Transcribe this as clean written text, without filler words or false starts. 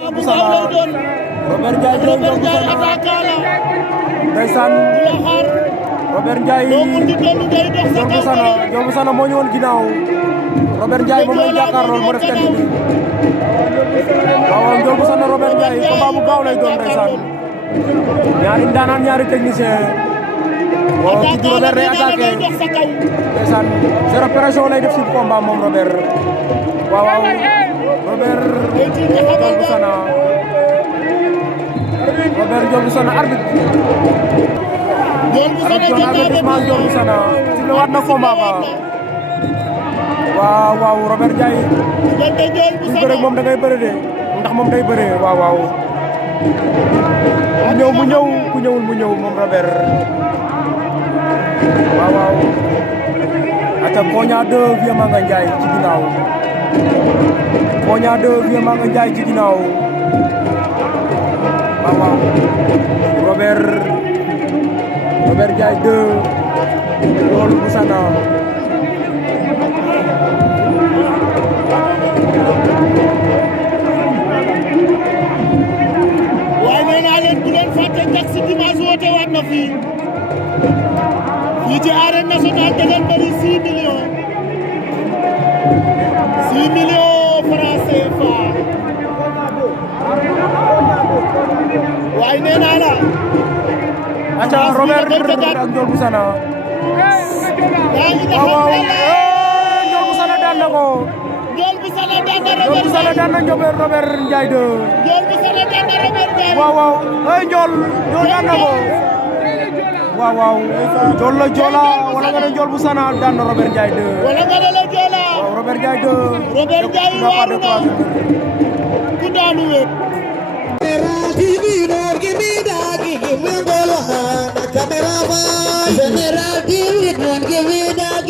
Robert Ndiaye Ndiol bu Sana ndeysaan Robert Ndiaye Ndiol bu Sana moo ñëwoon ginnaaw Robert Ndiaye moom lañ jàkkaarlool moo def kenn bi waaw Ndiol bu Sana Robert Ndiaye combat bu gaaw lay doon ndeysaan ñaari ndaanaan ñaari technicien waaw kii di Robert day attaqué ndeysaan zéro pression lay def ci combat moom Robert waaw Robert Ndiol bu Sana Robert Ndiol bu Sana arbitre Ndiol bu Sana ci la waat na combat ba waaw Robert Ndiaye ku bëre moom da ngay bëre de ndax moom day bëre waaw ku ñëw mu ñëw ku ñëwul mu ñëw moom Robert waaw ata Konia 2 Vieux Manga Ndiaye ci ginnaaw Konia 2 Vieux Manga Ndiaye ci ginnaaw waaw Robert Ndiaye 2 Ndiol bu Sana waaye nee naa leen bu leen fàtte taxi dimanche woote waat na fii ci arène nationale da ngeen bëri 6 millions 6 millions francs CFA waaye nee naa la aca Robert ak Ndiol bu Sana waaw Ndiol bu Sana daan na ko Ndiol bu Sana daan na Ndiol bu Sana daan na Robert Ndiaye 2 Ndiol bu Sana daan na Robert Ndiaye waaw Ndiol daan na ko waaw Ndiol la Joola wala nga ne Ndiol bu Sana daan na Robert Ndiaye 2 wala nga ne la Joola waaw Robert Ndiaye 2 Robert Ndiaye waaru na ku daanu wéet General TV, don't give me that.